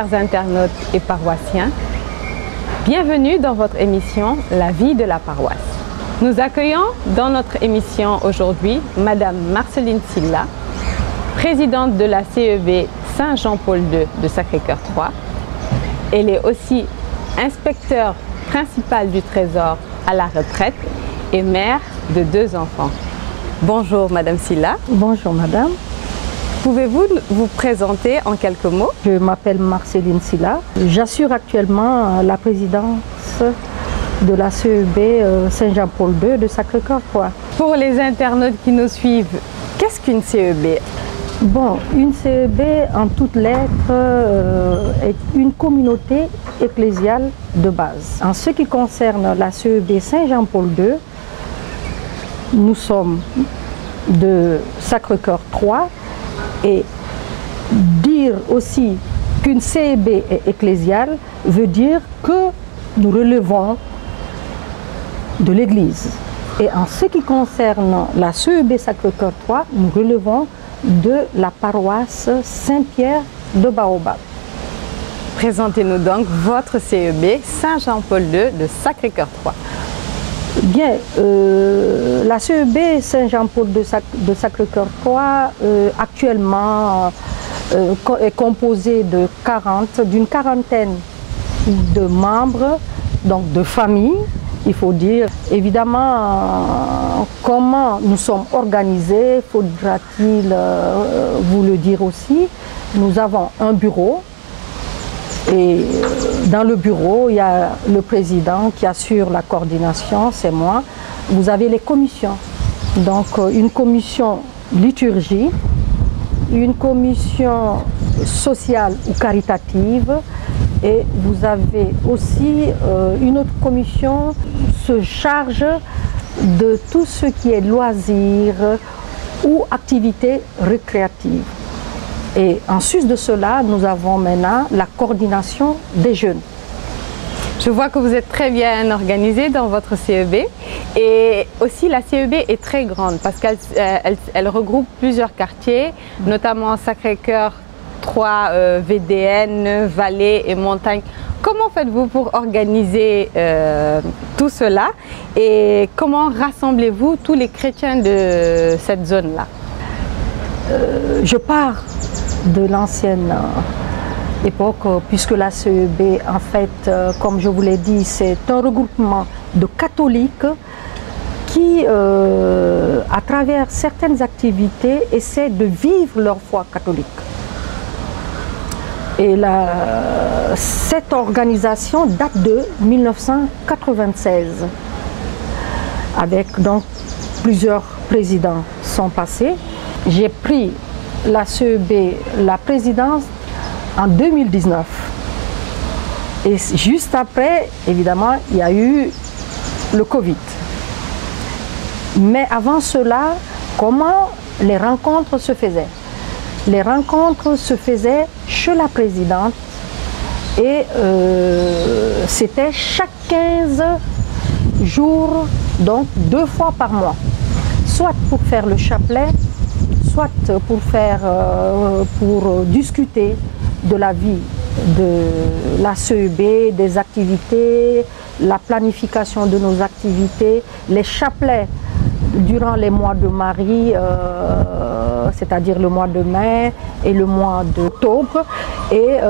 chers internautes et paroissiens, bienvenue dans votre émission La vie de la paroisse. Nous accueillons dans notre émission aujourd'hui Madame Marceline Sylla, présidente de la CEB Saint-Jean-Paul II de Sacré-Cœur 3. Elle est aussi inspecteur principal du Trésor à la retraite et mère de 2 enfants. Bonjour Madame Sylla. Bonjour Madame. Pouvez-vous vous présenter en quelques mots? Je m'appelle Marceline Sylla. J'assure actuellement la présidence de la CEB Saint-Jean-Paul II de Sacré-Cœur 3. Pour les internautes qui nous suivent, qu'est-ce qu'une CEB? Bon, une CEB en toutes lettres est une communauté ecclésiale de base. En ce qui concerne la CEB Saint-Jean-Paul II, nous sommes de Sacré-Cœur 3 et dire aussi qu'une CEB est ecclésiale veut dire que nous relevons de l'Église. Et en ce qui concerne la CEB Sacré-Cœur 3, nous relevons de la paroisse Saint-Pierre de Baobab. Présentez-nous donc votre CEB Saint-Jean-Paul II de Sacré-Cœur 3. Bien, la CEB Saint-Jean-Paul de Sacré-Cœur 3 actuellement est composée d'une quarantaine de membres, donc de familles. Il faut dire évidemment comment nous sommes organisés, faudra-t-il vous le dire aussi. Nous avons un bureau et dans le bureau il y a le président qui assure la coordination, c'est moi. Vous avez les commissions, donc une commission liturgie, une commission sociale ou caritative, et vous avez aussi une autre commission qui se charge de tout ce qui est loisirs ou activités récréatives. Et en sus de cela, nous avons maintenant la coordination des jeunes. Je vois que vous êtes très bien organisé dans votre CEB et aussi la CEB est très grande parce qu'elle regroupe plusieurs quartiers, notamment Sacré-Cœur 3, VDN, Vallée et Montagne. Comment faites-vous pour organiser tout cela et comment rassemblez-vous tous les chrétiens de cette zone-là? Je pars de l'ancienne époque, puisque la CEB, en fait, comme je vous l'ai dit, c'est un regroupement de catholiques qui, à travers certaines activités, essaient de vivre leur foi catholique. Et cette organisation date de 1996, avec donc plusieurs présidents sont passés. J'ai pris la CEB, la présidence, en 2019. Et juste après, évidemment, il y a eu le Covid. Mais avant cela, comment les rencontres se faisaient? Les rencontres se faisaient chez la présidente et c'était chaque 15 jours, donc 2 fois par mois. Soit pour faire le chapelet, soit pour discuter de la vie de la CEB, des activités, la planification de nos activités, les chapelets durant les mois de Marie, c'est-à-dire le mois de mai et le mois d'octobre. Et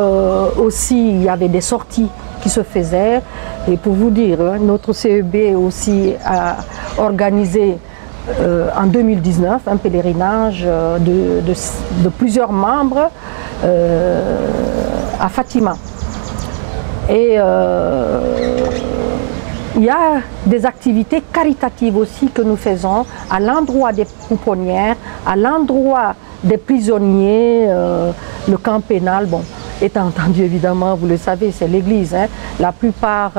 aussi, il y avait des sorties qui se faisaient. Et pour vous dire, notre CEB aussi a organisé en 2019 un pèlerinage de plusieurs membres à Fatima. Et il y a des activités caritatives aussi que nous faisons à l'endroit des pouponnières, à l'endroit des prisonniers, le camp pénal. Bon, étant entendu évidemment, vous le savez, c'est l'Église. Hein. La plupart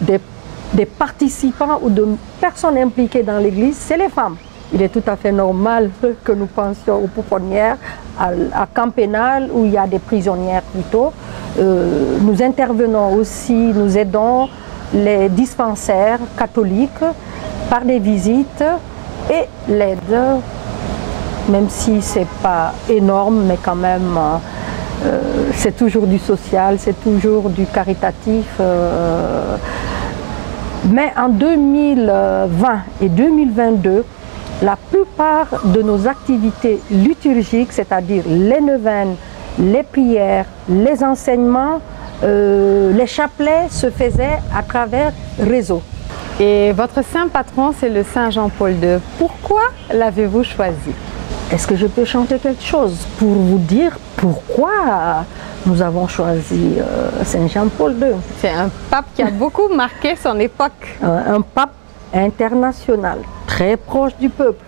des participants ou de personnes impliquées dans l'Église, c'est les femmes. Il est tout à fait normal que nous pensions aux pouponnières, à camp pénal où il y a des prisonnières plutôt. Nous intervenons aussi, nous aidons les dispensaires catholiques par des visites et l'aide, même si ce n'est pas énorme, mais quand même c'est toujours du social, c'est toujours du caritatif. Mais en 2020 et 2022, la plupart de nos activités liturgiques, c'est-à-dire les neuvaines, les prières, les enseignements, les chapelets se faisaient à travers réseau. Et votre saint patron, c'est le Saint Jean-Paul II. Pourquoi l'avez-vous choisi? Est-ce que je peux chanter quelque chose pour vous dire pourquoi nous avons choisi Saint Jean-Paul II? C'est un pape qui a beaucoup marqué son époque. Un pape international, très proche du peuple.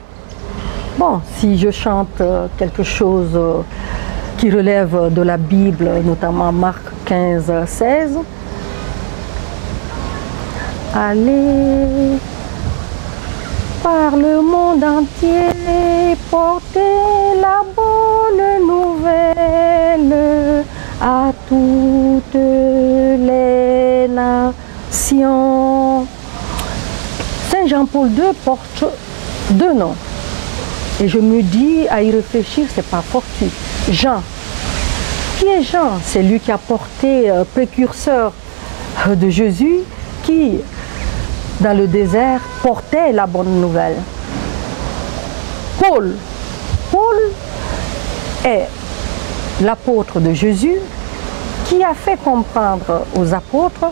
Bon, si je chante quelque chose qui relève de la Bible, notamment Marc 15, 16. Allez par le monde entier, porter la bonne nouvelle à toutes les nations. Saint Jean-Paul II porte deux noms. Et je me dis, à y réfléchir, c'est pas fortuit. Jean. Qui est Jean? C'est lui qui a porté précurseur de Jésus, qui, dans le désert, portait la bonne nouvelle. Paul. Paul est l'apôtre de Jésus qui a fait comprendre aux apôtres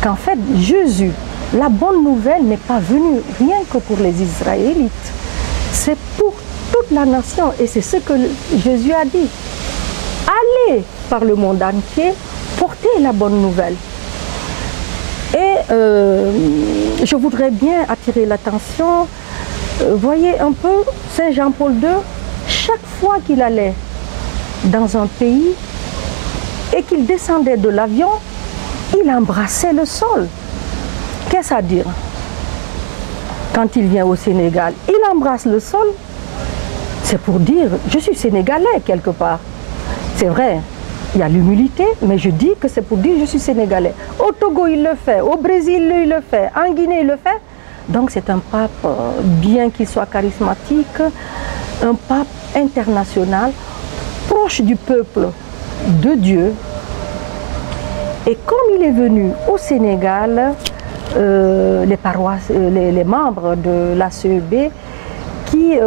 qu'en fait, Jésus, la bonne nouvelle n'est pas venue rien que pour les Israélites. C'est pour toute la nation et c'est ce que Jésus a dit. Allez par le monde entier, portez la bonne nouvelle. Et je voudrais bien attirer l'attention, voyez un peu, Saint Jean-Paul II, chaque fois qu'il allait dans un pays et qu'il descendait de l'avion, il embrassait le sol. Qu'est-ce à dire? Quand il vient au Sénégal, il embrasse le sol, c'est pour dire, je suis sénégalais quelque part. C'est vrai, il y a l'humilité, mais je dis que c'est pour dire, je suis sénégalais. Au Togo, il le fait, au Brésil, il le fait, en Guinée, il le fait. Donc c'est un pape, bien qu'il soit charismatique, un pape international, proche du peuple de Dieu. Et comme il est venu au Sénégal, les paroisses, les membres de la CEB, qui,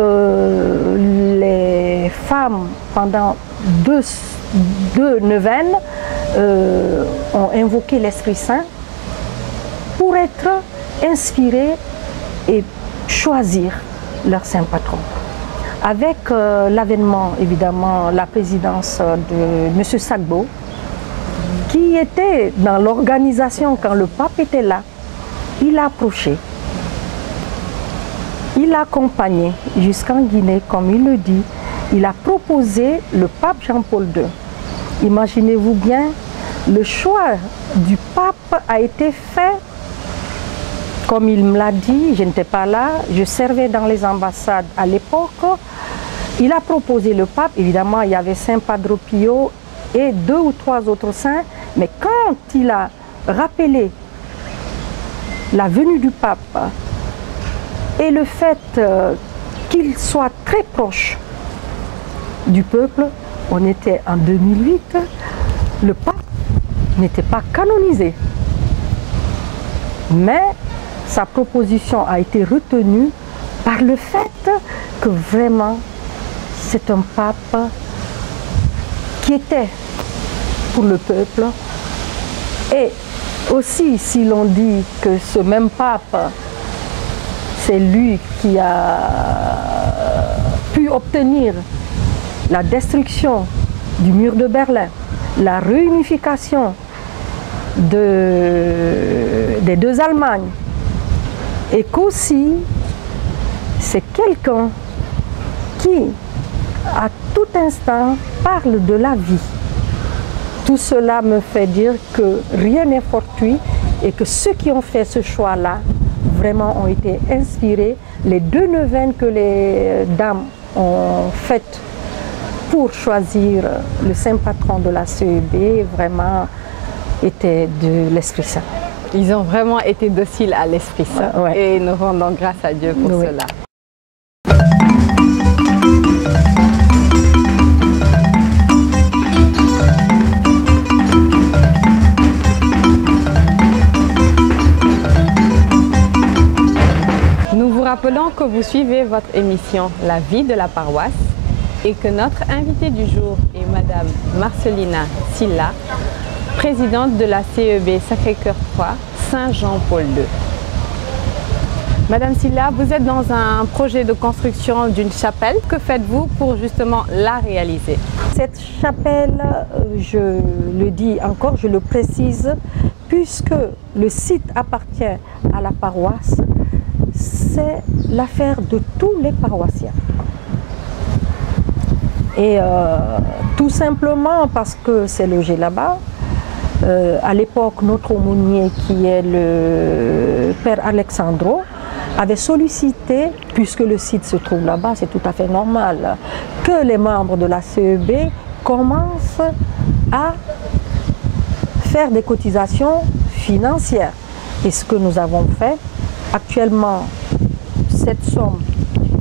les femmes, pendant deux neuvaines, ont invoqué l'Esprit Saint pour être inspirés et choisir leur saint patron. Avec l'avènement, évidemment, la présidence de M. Sagbo, qui était dans l'organisation quand le pape était là, il a approché, il a accompagné jusqu'en Guinée, comme il le dit, il a proposé le pape Jean-Paul II. Imaginez-vous bien, le choix du pape a été fait, comme il me l'a dit, je n'étais pas là, je servais dans les ambassades à l'époque. Il a proposé le pape, évidemment il y avait Saint Padre Pio et 2 ou 3 autres saints, mais quand il a rappelé la venue du pape et le fait qu'il soit très proche du peuple, on était en 2008, le pape n'était pas canonisé. Mais sa proposition a été retenue par le fait que vraiment c'est un pape qui était pour le peuple. Et aussi, si l'on dit que ce même pape, c'est lui qui a pu obtenir la destruction du mur de Berlin, la réunification des deux Allemagnes, et qu'aussi c'est quelqu'un qui à tout instant parle de la vie. Tout cela me fait dire que rien n'est fortuit et que ceux qui ont fait ce choix-là vraiment ont été inspirés. Les 2 neuvaines que les dames ont faites pour choisir le saint patron de la CEB vraiment étaient de l'Esprit Saint. Ils ont vraiment été dociles à l'Esprit Saint et nous rendons grâce à Dieu pour cela. Pendant que vous suivez votre émission La vie de la paroisse et que notre invitée du jour est Madame Marcelina Silla, présidente de la CEB Sacré-Cœur 3 Saint-Jean-Paul II. Madame Silla, vous êtes dans un projet de construction d'une chapelle. Que faites-vous pour justement la réaliser? Cette chapelle, je le dis encore, je le précise, puisque le site appartient à la paroisse, c'est l'affaire de tous les paroissiens. Et tout simplement parce que c'est logé là-bas. À l'époque, notre aumônier, qui est le Père Alexandro, avait sollicité, puisque le site se trouve là-bas, c'est tout à fait normal, que les membres de la CEB commencent à faire des cotisations financières. Et ce que nous avons fait, actuellement, cette somme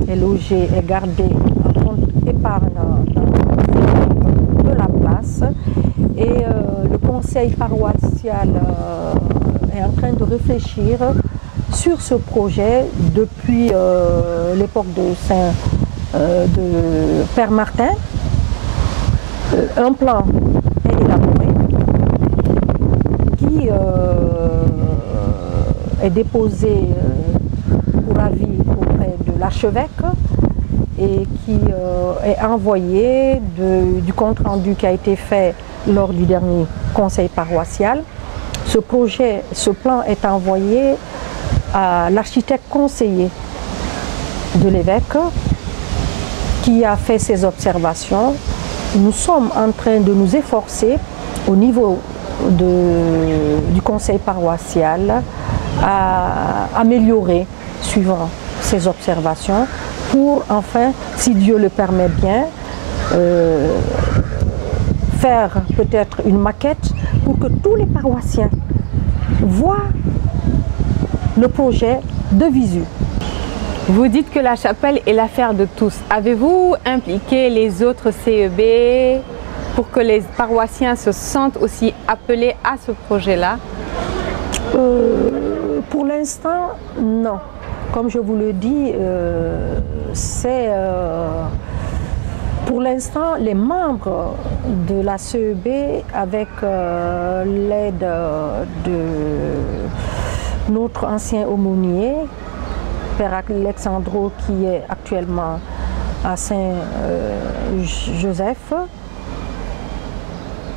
est logée et gardée en compte épargne de la place. Et le conseil paroissial est en train de réfléchir sur ce projet depuis l'époque de Père Martin. Un plan est élaboré qui est déposé pour avis auprès de l'archevêque et qui est envoyé du compte rendu qui a été fait lors du dernier conseil paroissial. Ce plan est envoyé à l'architecte conseiller de l'évêque qui a fait ses observations. Nous sommes en train de nous efforcer au niveau du conseil paroissial à améliorer suivant ces observations pour enfin, si Dieu le permet bien, faire peut-être une maquette pour que tous les paroissiens voient le projet de visu. Vous dites que la chapelle est l'affaire de tous. Avez-vous impliqué les autres CEB pour que les paroissiens se sentent aussi appelés à ce projet-là? Pour l'instant, non. Comme je vous le dis, c'est pour l'instant les membres de la CEB avec l'aide de notre ancien aumônier, Père Alexandro, qui est actuellement à Saint-Joseph,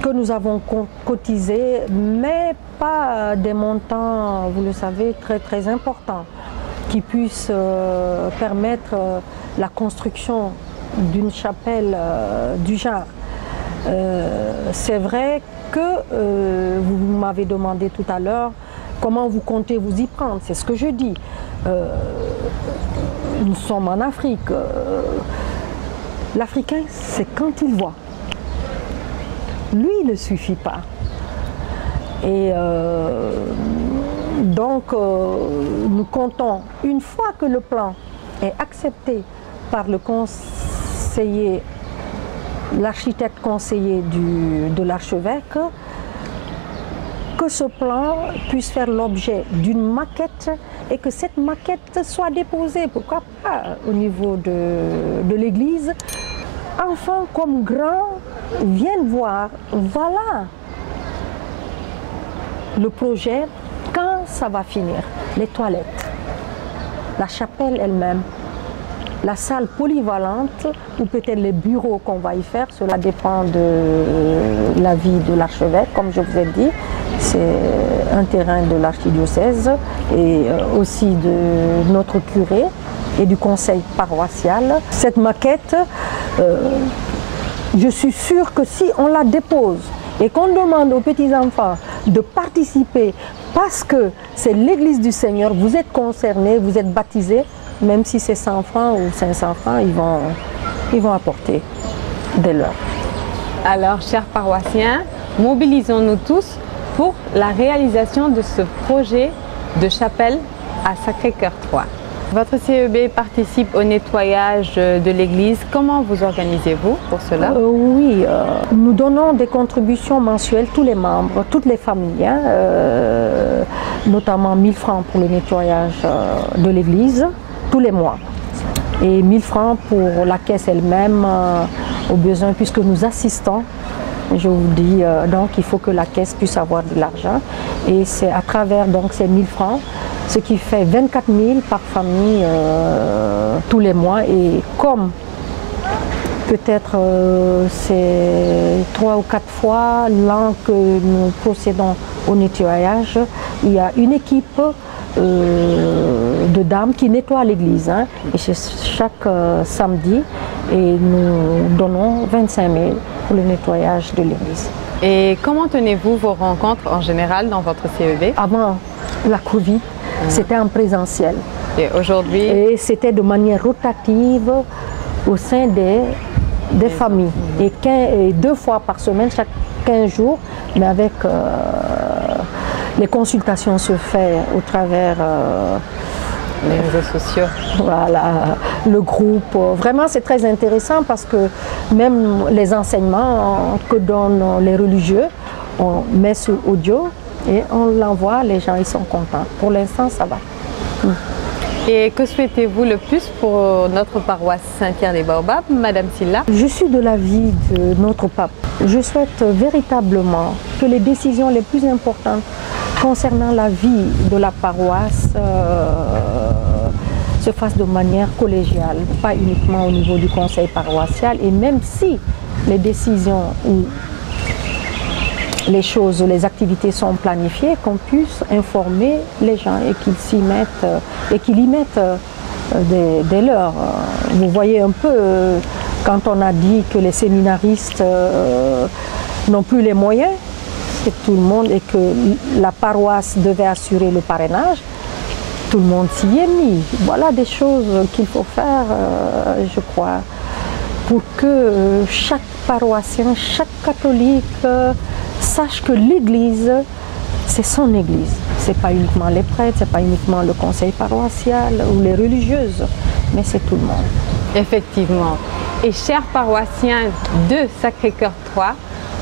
que nous avons cotisé, mais pas des montants, vous le savez, très très importants, qui puissent permettre la construction d'une chapelle du genre. C'est vrai que vous m'avez demandé tout à l'heure comment vous comptez vous y prendre, c'est ce que je dis. Nous sommes en Afrique. L'Africain, c'est quand il voit. Lui, il ne suffit pas. Et donc, nous comptons, une fois que le plan est accepté par le conseiller, l'architecte conseiller de l'archevêque, que ce plan puisse faire l'objet d'une maquette et que cette maquette soit déposée, pourquoi pas, au niveau de l'église. Enfants comme grands viennent voir, voilà le projet, quand ça va finir, les toilettes, la chapelle elle-même, la salle polyvalente ou peut-être les bureaux qu'on va y faire, cela dépend de l'avis de l'archevêque, comme je vous ai dit. C'est un terrain de l'archidiocèse et aussi de notre curé et du conseil paroissial. Cette maquette, je suis sûre que si on la dépose et qu'on demande aux petits-enfants de participer parce que c'est l'église du Seigneur, vous êtes concernés, vous êtes baptisés, même si c'est 100 francs ou 500 francs, ils vont apporter des leurs. Alors, chers paroissiens, mobilisons-nous tous pour la réalisation de ce projet de chapelle à Sacré-Cœur 3. Votre CEB participe au nettoyage de l'église. Comment vous organisez-vous pour cela? Oui, nous donnons des contributions mensuelles, tous les membres, toutes les familles, notamment 1000 francs pour le nettoyage de l'église. tous les mois. Et 1000 francs pour la caisse elle-même, au besoin, puisque nous assistons. Je vous dis, donc il faut que la caisse puisse avoir de l'argent. Et c'est à travers donc, ces 1000 francs, ce qui fait 24 000 par famille tous les mois. Et comme peut-être c'est 3 ou 4 fois l'an que nous procédons au nettoyage, il y a une équipe de dames qui nettoient l'église. Hein, et c'est chaque samedi, et nous donnons 25 000 pour le nettoyage de l'église. Et comment tenez-vous vos rencontres en général dans votre CEB? Avant la Covid, c'était en présentiel. Et aujourd'hui? Et c'était de manière rotative au sein des familles. Et 2 fois par semaine, chaque 15 jours, mais avec les consultations se font au travers les réseaux sociaux. Voilà, le groupe. Vraiment, c'est très intéressant parce que même les enseignements que donnent les religieux, on met sur audio et on l'envoie, les gens ils sont contents. Pour l'instant, ça va. Et que souhaitez-vous le plus pour notre paroisse Saint-Pierre-des-Baobabs, Madame Silla? Je suis de l'avis de notre pape. Je souhaite véritablement que les décisions les plus importantes concernant la vie de la paroisse se fassent de manière collégiale, pas uniquement au niveau du conseil paroissial. Et même si les décisions ou les choses, les activités sont planifiées, qu'on puisse informer les gens et qu'ils s'y mettent et qu'ils y mettent des leurs. Vous voyez un peu quand on a dit que les séminaristes n'ont plus les moyens, c'est tout le monde, et que la paroisse devait assurer le parrainage, tout le monde s'y est mis. Voilà des choses qu'il faut faire, je crois, pour que chaque paroissien, chaque catholique sache que l'Église, c'est son Église. Ce n'est pas uniquement les prêtres, ce n'est pas uniquement le conseil paroissial ou les religieuses, mais c'est tout le monde. Effectivement. Et chers paroissiens de Sacré-Cœur 3,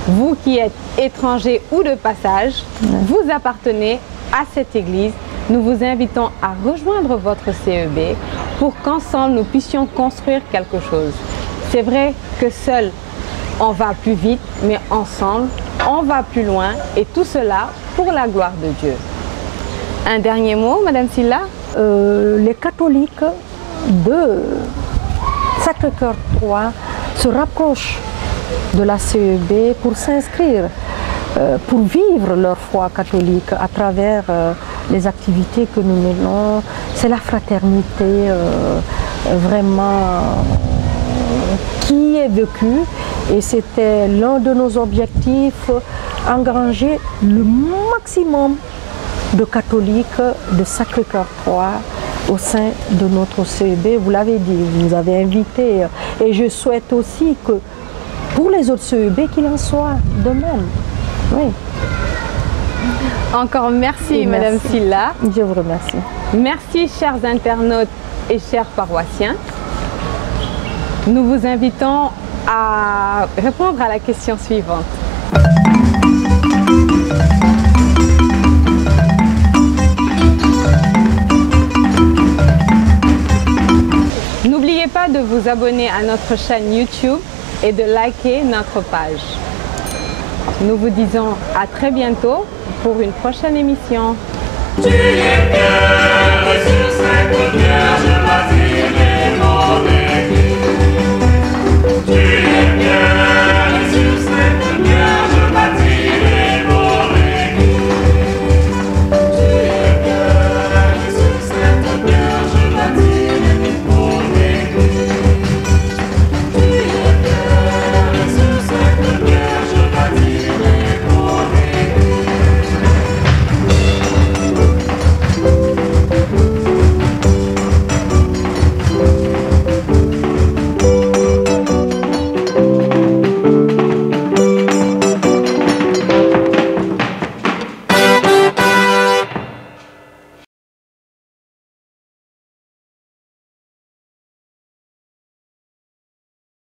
vous qui êtes étrangers ou de passage, vous appartenez à cette Église. Nous vous invitons à rejoindre votre CEB pour qu'ensemble nous puissions construire quelque chose. C'est vrai que seul on va plus vite, mais ensemble on va plus loin, et tout cela pour la gloire de Dieu. Un dernier mot, Madame Silla? Les catholiques de Sacré-Cœur 3 se rapprochent de la CEB pour s'inscrire, pour vivre leur foi catholique à travers les activités que nous menons. C'est la fraternité vraiment qui est vécue, et c'était l'un de nos objectifs, engranger le maximum de catholiques de Sacré-Cœur 3 au sein de notre CEB. Vous l'avez dit, vous nous avez invités, et je souhaite aussi que pour les autres CEB qu'il en soit de même. Oui. Encore merci, Madame Silla. Je vous remercie. Merci, chers internautes et chers paroissiens. Nous vous invitons à répondre à la question suivante. N'oubliez pas de vous abonner à notre chaîne YouTube et de liker notre page. Nous vous disons à très bientôt pour une prochaine émission. Tu es bien, Jésus,